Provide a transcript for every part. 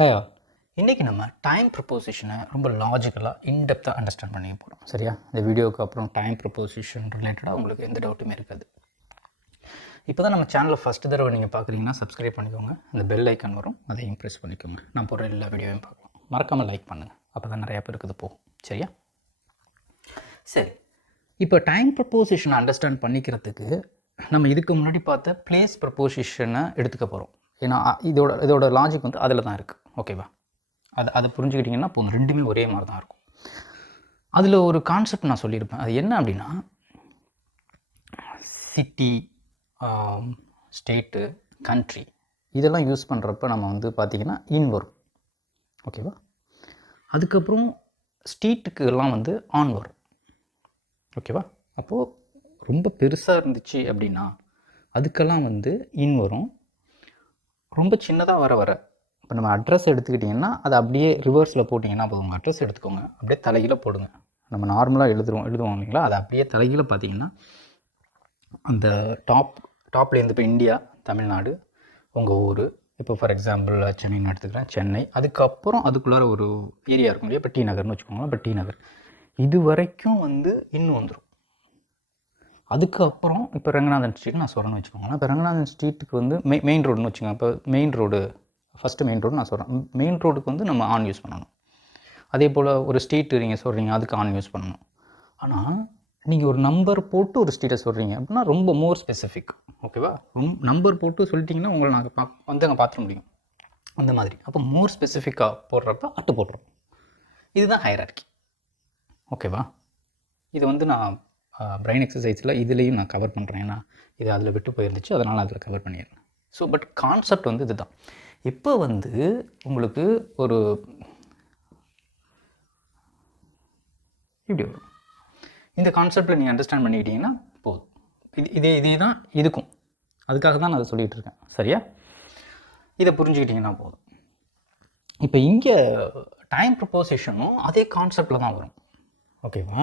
Hey all, இன்றைக்கி நம்ம time ப்ரப்போசிஷனை ரொம்ப லாஜிக்கலாக இன்டெப்த்தாக அண்டர்ஸ்டாண்ட் பண்ணிக்க போகிறோம். சரியா? இந்த வீடியோவுக்கு அப்புறம் டைம் ப்ரப்போசிஷன் ரிலேட்டடாக உங்களுக்கு எந்த டவுட்டுமே இருக்காது. இப்போ தான் நம்ம சேனலில் ஃபஸ்ட்டு தடவை நீங்கள் பார்க்குறீங்கன்னா சப்ஸ்கிரைப் பண்ணிக்கோங்க. அந்த பெல் ஐக்கான் வரும், அதையும் ப்ரெஸ் பண்ணிக்கோங்க. நான் போடுற எல்லா வீடியோவையும் பார்க்கலாம். மறக்காமல் லைக் பண்ணுங்கள், அப்போ தான் நிறையா பேருக்கு இது போகும். சரியா? சரி, இப்போ டைம் ப்ரப்போசிஷனை அண்டர்ஸ்டாண்ட் பண்ணிக்கிறதுக்கு நம்ம இதுக்கு முன்னாடி பார்த்த பிளேஸ் ப்ரப்போசிஷனை எடுத்துக்க போகிறோம். ஏன்னா இதோட லாஜிக் வந்து அதில் தான் இருக்குது. ஓகேவா? அதை புரிஞ்சுக்கிட்டிங்கன்னா போதும், ரெண்டுமே ஒரே மாதிரி தான் இருக்கும். அதில் ஒரு கான்செப்ட் நான் சொல்லியிருப்பேன். அது என்ன அப்படின்னா, சிட்டி, ஸ்டேட்டு, கண்ட்ரி இதெல்லாம் யூஸ் பண்ணுறப்ப நம்ம வந்து பார்த்திங்கன்னா இன் வரும். ஓகேவா? அதுக்கப்புறம் ஸ்ட்ரீட்டுக்கு எல்லாம் வந்து ஆன் வரும். ஓகேவா? அப்போது ரொம்ப பெருசாக இருந்துச்சு அப்படின்னா அதுக்கெல்லாம் வந்து இன் வரும். ரொம்ப சின்னதாக வர இப்போ நம்ம அட்ரஸ் எடுத்துக்கிட்டிங்கன்னா அதை அப்படியே ரிவர்ஸில் போட்டிங்கன்னா போதும். உங்கள் அட்ரஸ் எடுத்துக்கோங்க, அப்படியே தலைகீழ போடுங்க. நம்ம நார்மலாக எழுதுவோம் இல்லைங்களா? அதை அப்படியே தலைகீழ பார்த்தீங்கன்னா அந்த டாப்லேருந்து இப்போ இந்தியா, தமிழ்நாடு, உங்கள் ஊர், இப்போ ஃபார் எக்ஸாம்பிள் சென்னைன்னு எடுத்துக்கிறேன், சென்னை. அதுக்கப்புறம் அதுக்குள்ளார ஒரு ஏரியா இருக்கும் இல்லையா? இப்போ டி நகர்னு வச்சுக்கோங்க. இப்போ டி நகர் இது வரைக்கும் வந்து இன்னும் வந்துடும். அதுக்கப்புறம் இப்போ ரங்கநாதன் ஸ்ட்ரீட் நான் சொல்கிறேன்னு வச்சுக்கோங்களேன். இப்போ ரங்கநாதன் ஸ்ட்ரீட்டுக்கு வந்து மெயின் ரோடுன்னு வச்சுக்கோங்க. இப்போ main road first main road நான் சொல்கிறேன். மெயின் ரோடுக்கு வந்து நம்ம ஆன் யூஸ் பண்ணணும். அதே போல் ஒரு ஸ்ட்ரீட்டு நீங்கள் சொல்கிறீங்க, அதுக்கு ஆன் யூஸ் பண்ணணும். ஆனால் நீங்கள் ஒரு நம்பர் போட்டு ஒரு ஸ்ட்ரீட்டை சொல்கிறீங்க அப்படின்னா ரொம்ப மோர் ஸ்பெசிஃபிக். ஓகேவா? நம்பர் போட்டு சொல்லிட்டிங்கன்னா உங்களை நாங்கள் வந்து அங்கே பார்த்துட முடியும். அந்த மாதிரி அப்போ மோர் ஸ்பெசிஃபிக்காக போடுறப்ப அட்டு போடுறோம். இதுதான் ஹைரார்கி. ஓகேவா? இது வந்து நான் பிரெயின் எக்ஸசைஸில் இதுலேயும் நான் கவர் பண்ணுறேன். ஏன்னா இது அதில் விட்டு போயிருந்துச்சு, அதனால் அதில் கவர் பண்ணிடுறேன். ஸோ பட் கான்செப்ட் வந்து இது தான். இப்போ வந்து உங்களுக்கு ஒரு இப்படி வரும். இந்த கான்செப்டில் நீங்கள் அண்டர்ஸ்டாண்ட் பண்ணிக்கிட்டீங்கன்னா போதும். இதே தான் இதுக்கும், அதுக்காக தான் நான் அதை சொல்லிகிட்டு இருக்கேன். சரியா? இதை புரிஞ்சுக்கிட்டிங்கன்னா போதும். இப்போ இங்கே டைம் ப்ரப்போசிஷனும் அதே கான்செப்டில் தான் வரும். ஓகேவா?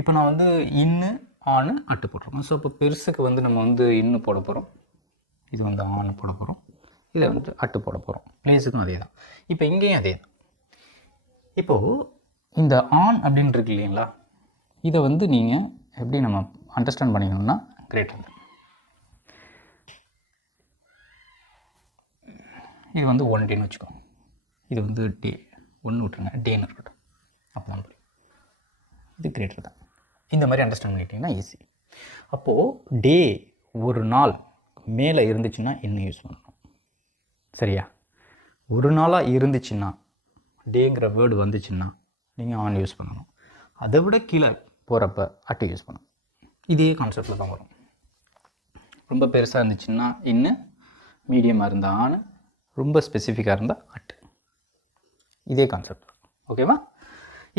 இப்போ நான் வந்து இன்னு ஆணு அட்டு போட்டுருக்கோம். ஸோ இப்போ பெருசுக்கு வந்து நம்ம வந்து இன்னு போட போகிறோம், இது வந்து ஆணு போட போகிறோம், இதை வந்து அட்டு போட போகிறோம். பிளேஸுக்கும் அதே தான். இப்போ இங்கேயும் அதே தான். இப்போது இந்த ஆன் அப்படின்னு இருக்கு இல்லைங்களா? இதை வந்து நீங்கள் எப்படி நம்ம அண்டர்ஸ்டாண்ட் பண்ணிக்கணும்னா கிரேட்டர் தான். இது வந்து 1 டேன்னு வச்சுக்கோங்க. இது வந்து டே 1 விட்டுருங்க, டேன்னு இருக்கட்டும். அப்போ தான் புரியும். இது கிரேட்டர் தான். இந்த மாதிரி அண்டர்ஸ்டாண்ட் பண்ணிக்கிட்டிங்கன்னா ஈஸி. அப்போது டே ஒரு நாள் மேலே இருந்துச்சுன்னா இன்னும் யூஸ் பண்ணணும். சரியா? ஒரு நாளாக இருந்துச்சுன்னா, டேங்கிற வேர்டு வந்துச்சுன்னா நீங்கள் ஆன் யூஸ் பண்ணணும். அதை விட கீழே போகிறப்ப அட்டு யூஸ் பண்ணணும். இதே கான்செப்டில் தான் வரும். ரொம்ப பெருசாக இருந்துச்சுன்னா இன்னும், மீடியமாக இருந்தால் ஆணு, ரொம்ப ஸ்பெசிஃபிக்காக இருந்தால் அட்டு. இதே கான்செப்ட். ஓகேவா?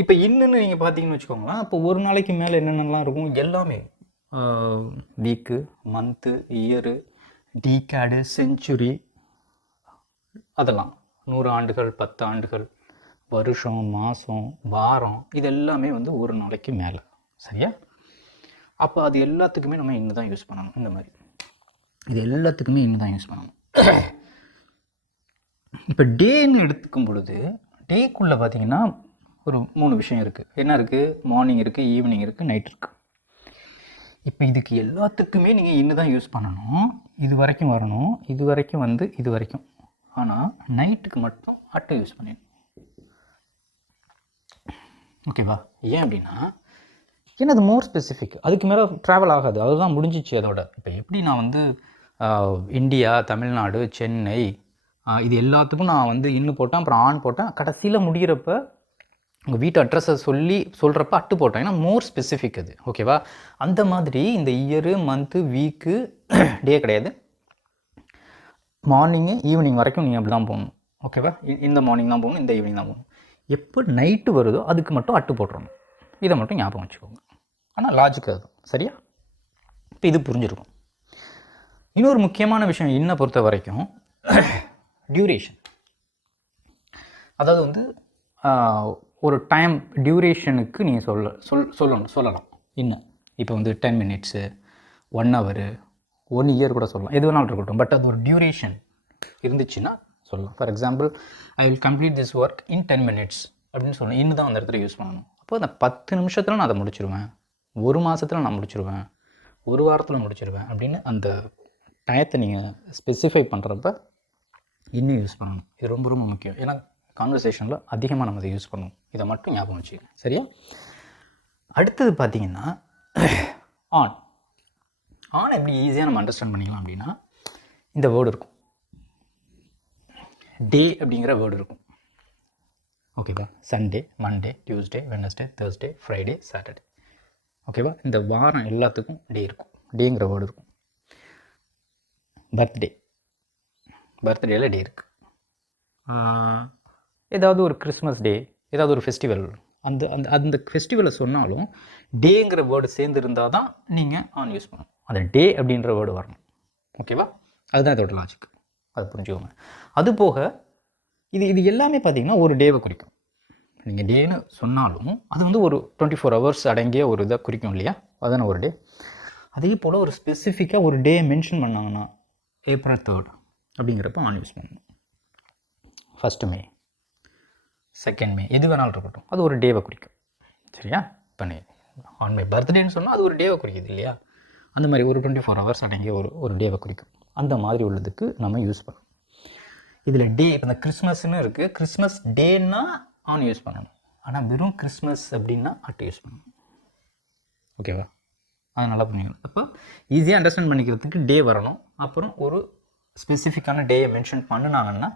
இப்போ இன்னுன்னு நீங்கள் பார்த்தீங்கன்னு வச்சுக்கோங்களேன். அப்போ ஒரு நாளைக்கு மேலே என்னென்னலாம் இருக்கும் எல்லாமே, week, month, year, decade, century, அதெல்லாம் 100 ஆண்டுகள், 10 ஆண்டுகள், வருஷம், மாதம், வாரம், இது எல்லாமே வந்து ஒரு நாளைக்கு மேலே. சரியா? அப்போ அது எல்லாத்துக்குமே நம்ம இன்னும் தான் யூஸ் பண்ணணும். இந்த மாதிரி இது எல்லாத்துக்குமே இன்னும் தான் யூஸ் பண்ணணும். இப்போ டேன்னு எடுத்துக்கும் பொழுது டேக்குள்ளே பார்த்தீங்கன்னா ஒரு 3 விஷயம் இருக்குது. என்ன இருக்குது? மார்னிங் இருக்குது, ஈவினிங் இருக்குது, நைட் இருக்குது. இப்போ இதுக்கு எல்லாத்துக்குமே நீங்கள் இன்னும் தான் யூஸ் பண்ணணும். இது வரைக்கும் வரணும், இது வரைக்கும் வந்து இது வரைக்கும். ஆனால் நைட்டுக்கு மட்டும் அட்டை யூஸ் பண்ணிடணும். ஓகேவா? ஏன் அப்படின்னா, ஏன்னா அது மோர் ஸ்பெசிஃபிக். அதுக்கு மேலே ட்ராவல் ஆகாது, அதுதான் முடிஞ்சிச்சு அதோட. இப்போ எப்படி நான் வந்து இந்தியா, தமிழ்நாடு, சென்னை, இது எல்லாத்துக்கும் நான் வந்து இன்னும் போட்டேன், அப்புறம் ஆன் போட்டேன், கடைசியில் முடிகிறப்ப உங்கள் வீட்டு அட்ரஸை சொல்கிறப்ப அட்டு போட்டோம். ஏன்னா மோர் ஸ்பெசிஃபிக் அது. ஓகேவா? அந்த மாதிரி இந்த இயரு, மந்த்து, வீக்கு, டே கிடையாது. மார்னிங்கு ஈவினிங் வரைக்கும் நீங்கள் அப்படி தான் போகணும். ஓகேவா? இந்த மார்னிங் தான் போகணும், இந்த ஈவினிங் தான் போகணும். எப்போ நைட்டு வருதோ அதுக்கு மட்டும் அட்டு போட்டுறணும். இதை மட்டும் ஞாபகம் வச்சுக்கோங்க. ஆனால் லாஜிக் அது. சரியா? இப்போ இது புரிஞ்சிருக்கும். இன்னொரு முக்கியமான விஷயம் இன்னை பொறுத்த வரைக்கும் டியூரேஷன். அதாவது வந்து ஒரு டைம் டியூரேஷனுக்கு நீங்கள் சொல்லலாம் இன்னும். இப்போ வந்து 10 மினிட்ஸு, 1 ஹவர், 1 இயர் கூட சொல்லலாம், எது வேணாலும் இருக்கட்டும். பட் அது ஒரு டியூரேஷன் இருந்துச்சுன்னா சொல்லலாம். For example, I will complete this work in 10 minutes அப்படின்னு சொல்லணும். இன்னும் தான் அந்த இடத்துல யூஸ் பண்ணணும். அப்போ அந்த 10 நிமிஷத்தில் நான் அதை முடிச்சிடுவேன், 1 மாதத்தில் நான் முடிச்சிடுவேன், 1 வாரத்தில் முடிச்சிடுவேன் அப்படின்னு அந்த டயத்தை நீங்கள் ஸ்பெசிஃபை பண்ணுறப்ப இன்னும் யூஸ் பண்ணணும். இது ரொம்ப ரொம்ப முக்கியம். ஏன்னா கான்வர்சேஷனில் அதிகமாக நம்ம அதை யூஸ் பண்ணுவோம். இதை மட்டும் ஞாபகம் வச்சுக்கோங்க. சரியா? அடுத்தது பார்த்தீங்கன்னா ஆன். ஆன் எப்படி ஈஸியாக நம்ம அண்டர்ஸ்டாண்ட் பண்ணிக்கலாம் அப்படின்னா, இந்த வேர்டு இருக்கும், டே அப்படிங்கிற வேர்டு இருக்கும். ஓகேவா? Sunday, Monday, Tuesday, Wednesday, Thursday, Friday, Saturday. ஓகேவா? இந்த வாரம் எல்லாத்துக்கும் டே இருக்கும், டேங்கிற வேர்டு இருக்கும். பர்த்டே, பர்த்டேயில் டே இருக்குது. ஏதாவது ஒரு கிறிஸ்மஸ் டே, ஏதாவது ஒரு ஃபெஸ்டிவல், அந்த அந்த அந்த ஃபெஸ்டிவலை சொன்னாலும் டேங்கிற வேர்டு சேர்ந்து இருந்தால் தான் நீங்கள் ஆன் யூஸ் பண்ணணும். அந்த டே அப்படின்ற வேர்டு வரணும். ஓகேவா? அதுதான் இதோட லாஜிக். அதை புரிஞ்சுக்கோங்க. அது போக இது எல்லாமே பார்த்தீங்கன்னா ஒரு டேவை குறிக்கும். நீங்கள் டேன்னு சொன்னாலும் அது வந்து ஒரு 24 hours அடங்கிய ஒரு இதை குறிக்கும் இல்லையா? அதுதானே ஒரு டே. அதே போல் ஒரு ஸ்பெசிஃபிக்காக ஒரு டே மென்ஷன் பண்ணாங்கன்னா April 3rd அப்படிங்கிறப்ப ஆன் யூஸ் பண்ணணும். 1st May, 2nd May, எது வேணாலும் இருக்கட்டும், அது ஒரு டேவை குறிக்கும். சரியா? இப்போ ஆன் மை பர்த்டேன்னு சொன்னால் அது ஒரு டேவை குறிக்குது இல்லையா? அந்த மாதிரி ஒரு 24 hours அடங்கிய ஒரு டேவை குறிக்கும். அந்த மாதிரி உள்ளதுக்கு நம்ம யூஸ் பண்ணணும். இதில் டே, இப்போ இந்த கிறிஸ்மஸ்ன்னு இருக்குது, கிறிஸ்மஸ் டேன்னா ஆன் யூஸ் பண்ணணும். ஆனால் வெறும் கிறிஸ்மஸ் அப்படின்னா அட் யூஸ் பண்ணணும். ஓகேவா? அது நல்லா புரிஞ்சுக்கணும். அப்போ ஈஸியாக அண்டர்ஸ்டாண்ட் பண்ணிக்கிறதுக்கு டே வரணும். அப்புறம் ஒரு ஸ்பெசிஃபிக்கான டேயை மென்ஷன் பண்ணினாங்கன்னா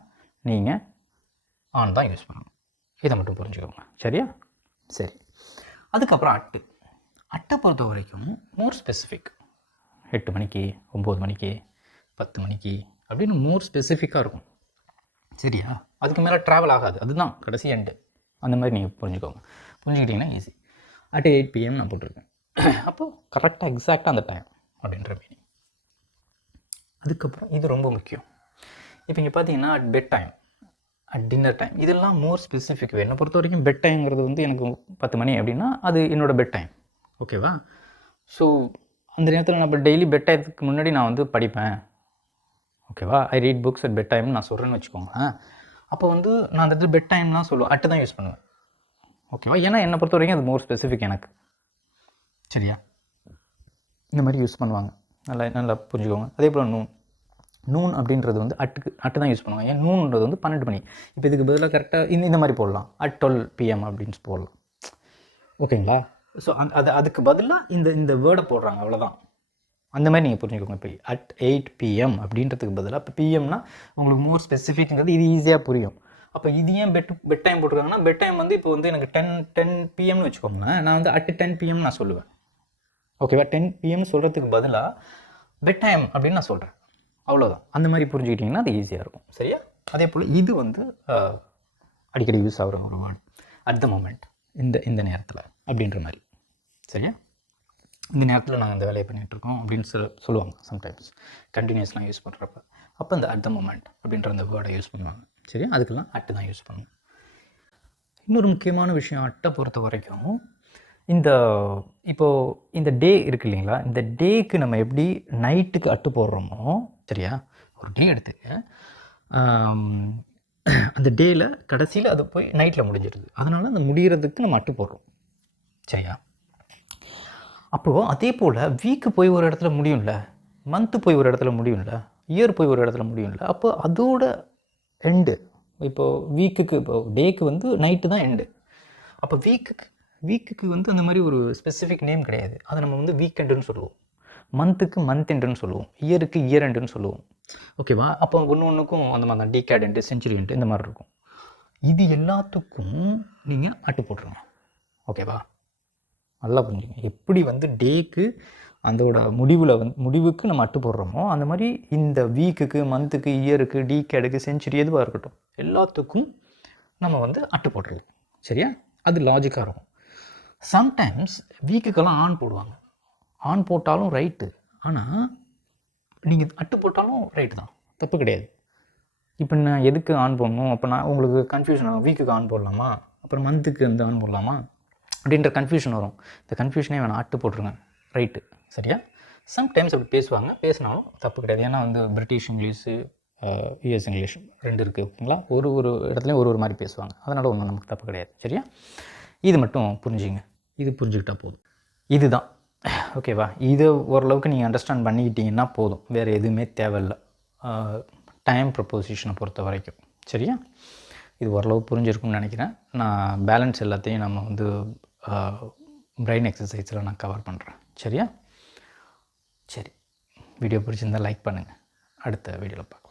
நீங்கள் ஆன் தான் யூஸ் பண்ணணும். இதை மட்டும் புரிஞ்சுக்கோங்க. சரியா? சரி. அதுக்கப்புறம் அட்டு. அட்டை பொறுத்த வரைக்கும் மோர் ஸ்பெசிஃபிக். 8 மணிக்கு, 9 மணிக்கு, 10 மணிக்கு அப்படின்னு மோர் ஸ்பெசிஃபிக்காக இருக்கும். சரியா? அதுக்கு மேலே ட்ராவல் ஆகாது. அதுதான் கடைசி எண்டு. அந்த மாதிரி நீங்கள் புரிஞ்சுக்கோங்க. புரிஞ்சுக்கிட்டிங்கன்னா ஈஸி. அட் 8 PM நான் போட்டிருக்கேன். அப்போது கரெக்டாக எக்ஸாக்டாக அந்த டைம் அப்படின்ற மீனிங். அதுக்கப்புறம் இது ரொம்ப முக்கியம். இப்போ இங்கே பார்த்தீங்கன்னா at bedtime, at dinner time, இதெல்லாம் மோர் ஸ்பெசிஃபிக். என்னை பொறுத்த வரைக்கும் பெட் டைம்ங்கிறது வந்து எனக்கு 10 மணி அப்படின்னா அது என்னோடய பெட் டைம். ஓகேவா? ஸோ அந்த நேரத்தில் நான் இப்போ டெய்லி பெட் டைத்துக்கு முன்னாடி நான் வந்து படிப்பேன். ஓகேவா? I read books at bed டைம்னு நான் சொல்கிறேன்னு வச்சுக்கோங்க. அப்போ வந்து நான் அந்த இடத்துல பெட் டைம்லாம் சொல்லுவேன், அட்டு தான் யூஸ் பண்ணுவேன். ஓகேவா? ஏன்னா என்னை பொறுத்த வரைக்கும் அது மோர் ஸ்பெசிஃபிக் எனக்கு. சரியா? இந்த மாதிரி யூஸ் பண்ணுவாங்க. நல்லா புரிஞ்சுக்கோங்க. அதே போல் நூன் அப்படின்றது வந்து அட்டு தான் யூஸ் பண்ணுவாங்க. ஏன் நூன்றது வந்து 12 மணி. இப்போ இதுக்கு பதிலாக கரெக்டாக இந்த மாதிரி போடலாம், அட் 12 PM அப்படின்னு போடலாம். ஓகேங்களா? ஸோ அதுக்கு பதிலாக இந்த வேர்டை போடுறாங்க, அவ்வளோதான். அந்த மாதிரி நீங்கள் புரிஞ்சுக்கோங்க. இப்போ அட் 8 PM அப்படின்றதுக்கு பதிலாக இப்போ பிஎம்னா உங்களுக்கு மோர் ஸ்பெசிஃபிக்ங்கிறது இது ஈஸியாக புரியும். அப்போ இது ஏன் பெட் டைம் போட்டிருக்காங்கன்னா, பெட் டைம் வந்து இப்போ வந்து எனக்கு 10 PMனு வச்சுக்கோங்களேன். நான் வந்து அட் 10 PM நான் சொல்லுவேன். ஓகேவா? 10 PM சொல்கிறதுக்கு பதிலாக பெட் டைம் அப்படின்னு நான் சொல்கிறேன். அவ்வளோதான். அந்த மாதிரி புரிஞ்சுக்கிட்டிங்கன்னா அது ஈஸியாக இருக்கும். சரியா? அதே போல் இது வந்து அடிக்கடி யூஸ் ஆகிற ஒரு வேர்டு, அட் த மொமெண்ட், இந்த நேரத்தில் அப்படின்ற மாதிரி. சரியா? இந்த நேரத்தில் நாங்கள் இந்த வேலையை பண்ணிகிட்ருக்கோம் அப்படின்னு சொல்லுவாங்க சம்டைம்ஸ், கண்டினியூஸ்லாம் யூஸ் பண்ணுறப்ப. அப்போ இந்த அட் த மொமெண்ட் அப்படின்ற அந்த வேர்டை யூஸ் பண்ணுவாங்க. சரியா? அதுக்கெல்லாம் அட்டு தான் யூஸ் பண்ணுவோம். இன்னொரு முக்கியமான விஷயம் அட்டை பொறுத்த வரைக்கும், இப்போது இந்த டே இருக்குது இல்லைங்களா, இந்த டேக்கு நம்ம எப்படி நைட்டுக்கு அட்டு போடுறோமோ, சரியா? ஒரு டே எடுத்துக்க, அந்த டேயில் கடைசியில் அது போய் நைட்டில் முடிஞ்சிடுது. அதனால் அந்த முடிகிறதுக்கு நம்ம அட்டு போடுறோம். சரியா? அப்போது அதே போல் வீக்கு போய் ஒரு இடத்துல முடியும்ல, மந்த்து போய் ஒரு இடத்துல முடியும்ல, இயர் போய் ஒரு இடத்துல முடியும்ல. அப்போ அதோட எண்டு, இப்போது வீக்குக்கு, இப்போது டேக்கு வந்து நைட்டு தான் எண்டு. அப்போ வீக்குக்கு வந்து அந்த மாதிரி ஒரு ஸ்பெசிஃபிக் நேம் கிடையாது. அதை நம்ம வந்து வீக்கெண்டுன்னு சொல்லுவோம். மந்த்துக்கு மந்த் எண்டுன்னு சொல்லுவோம். இயருக்கு இயர் எண்டுன்னு சொல்லுவோம். ஓகேவா? அப்போ ஒன்றுக்கும் அந்த மாதிரி தான் டீகேட் எண்டு, செஞ்சுரி எண்டு, இந்த மாதிரி இருக்கும். இது எல்லாத்துக்கும் நீங்கள் அட்டு போட்டுருங்க. ஓகேவா? நல்லா புரிஞ்சுங்க. எப்படி வந்து டேக்கு அதோட முடிவுக்கு நம்ம அட்டு போடுறோமோ, அந்த மாதிரி இந்த வீக்குக்கு, மந்த்துக்கு, இயருக்கு, டீகேடுக்கு, செஞ்சுரி எதுவாக இருக்கட்டும், எல்லாத்துக்கும் நம்ம வந்து அட்டு போட்டுருவோம். சரியா? அது லாஜிக்காக இருக்கும். சம்டைம்ஸ் வீக்குக்கெல்லாம் ஆன் போடுவாங்க. ஆன் போட்டாலும் ரைட்டு, ஆனால் நீங்கள் அட்டு போட்டாலும் ரைட்டு தான், தப்பு கிடையாது. இப்போ நான் எதுக்கு ஆன் போடணும்? அப்போ நான் உங்களுக்கு கன்ஃபியூஷன் ஆகும். வீக்குக்கு ஆன் போடலாமா, அப்புறம் மந்த்துக்கு வந்து ஆன் போடலாமா அப்படின்ற கன்ஃபியூஷன் வரும். இந்த கன்ஃபியூஷனே வேணாம், அட்டு போட்டுருங்க, ரைட்டு. சரியா? சம்டைம்ஸ் அப்படி பேசுவாங்க, பேசினாலும் தப்பு கிடையாது. ஏன்னா வந்து பிரிட்டிஷ் இங்கிலீஷு, யூஎஸ் இங்கிலீஷ் 2 இருக்குது ஓகேங்களா. ஒரு ஒரு இடத்துலையும் ஒரு ஒரு மாதிரி பேசுவாங்க, அதனால் ஒன்றும் நமக்கு தப்பு கிடையாது. சரியா, இது மட்டும் புரிஞ்சுங்க, இது புரிஞ்சுக்கிட்டால் போதும். இதுதான் ஓகேவா. இதை ஓரளவுக்கு நீங்கள் அண்டர்ஸ்டாண்ட் பண்ணிக்கிட்டீங்கன்னா போதும், வேறு எதுவுமே தேவையில்லை டைம் ப்ரொப்போசிஷனை பொறுத்த வரைக்கும். சரியா, இது ஓரளவு புரிஞ்சிருக்கும்னு நினைக்கிறேன். நான் பேலன்ஸ் எல்லாத்தையும் நம்ம வந்து பிரெயின் எக்ஸசைஸில் நான் கவர் பண்ணுறேன். சரியா, சரி, வீடியோ பிடிச்சிருந்தால் லைக் பண்ணுங்கள். அடுத்த வீடியோவில் பார்க்கலாம்.